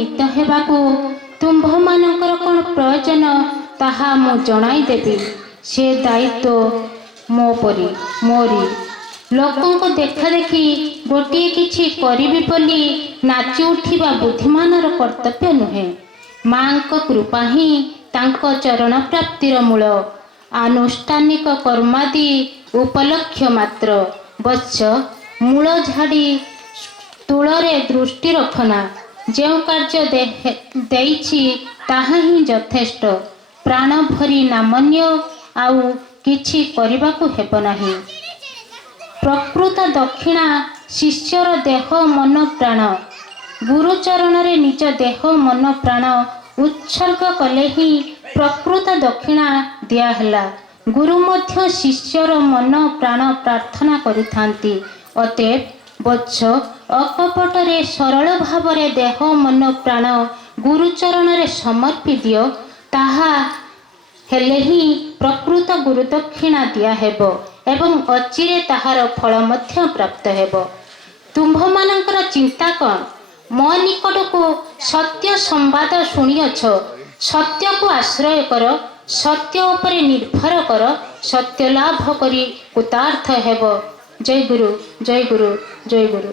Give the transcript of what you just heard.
ନିତ ହେବାକୁ ତୁମ୍ଭମାନଙ୍କର କ'ଣ ପ୍ରୟୋଜନ ତାହା ମୁଁ ଜଣାଇଦେବି। ସେ ଦାୟିତ୍ୱ ମୋରି। ଲୋକଙ୍କୁ ଦେଖାଦେଖି ଗୋଟିଏ କିଛି କରିବି ବୋଲି ନାଚି ଉଠିବା ବୁଦ୍ଧିମାନର କର୍ତ୍ତବ୍ୟ ନୁହେଁ। ମାଙ୍କ କୃପା ହିଁ ତାଙ୍କ ଚରଣ ପ୍ରାପ୍ତିର ମୂଳ। ଆନୁଷ୍ଠାନିକ କର୍ମାଦି ଉପଲକ୍ଷ୍ୟ ମାତ୍ର। ବତ୍ସ, ମୂଳ ଝାଡ଼ି ତୂଳରେ ଦୃଷ୍ଟି ରଖନା। ଯେଉଁ କାର୍ଯ୍ୟ ଦେଇଛି ତାହା ହିଁ ଯଥେଷ୍ଟ। ପ୍ରାଣ ଭରି ନାମ ନିଅ, ଆଉ କିଛି କରିବାକୁ ହେବ ନାହିଁ। ପ୍ରକୃତ ଦକ୍ଷିଣା ଶିଷ୍ୟର ଦେହ ମନ ପ୍ରାଣ। ଗୁରୁଚରଣରେ ନିଜ ଦେହ ମନ ପ୍ରାଣ ଉତ୍ସର୍ଗ କଲେ ହିଁ ପ୍ରକୃତ ଦକ୍ଷିଣା ଦିଆହେଲା। ଗୁରୁ ମଧ୍ୟ ଶିଷ୍ୟର ମନ ପ୍ରାଣ ପ୍ରାର୍ଥନା କରିଥାନ୍ତି। ଅତଏବ ବତ୍ସ, ଅକପଟରେ ସରଳ ଭାବରେ ଦେହ ମନ ପ୍ରାଣ ଗୁରୁଚରଣରେ ସମର୍ପି ଦିଅ। ତାହା ହେଲେ ହିଁ ପ୍ରକୃତ ଗୁରୁଦକ୍ଷିଣା ଦିଆହେବ ଏବଂ ଅଚିରେ ତାହାର ଫଳ ମଧ୍ୟ ପ୍ରାପ୍ତ ହେବ। ତୁମ୍ଭମାନଙ୍କର ଚିନ୍ତା କ'ଣ? ମୋ ନିକଟକୁ ସତ୍ୟ ସମ୍ବାଦ ଶୁଣିଅଛ। ସତ୍ୟକୁ ଆଶ୍ରୟ କର, ସତ୍ୟ ଉପରେ ନିର୍ଭର କର, ସତ୍ୟ ଲାଭ କରି କୃତାର୍ଥ ହେବ। ଜୟ ଗୁରୁ, ଜୟ ଗୁରୁ, ଜୟ ଗୁରୁ।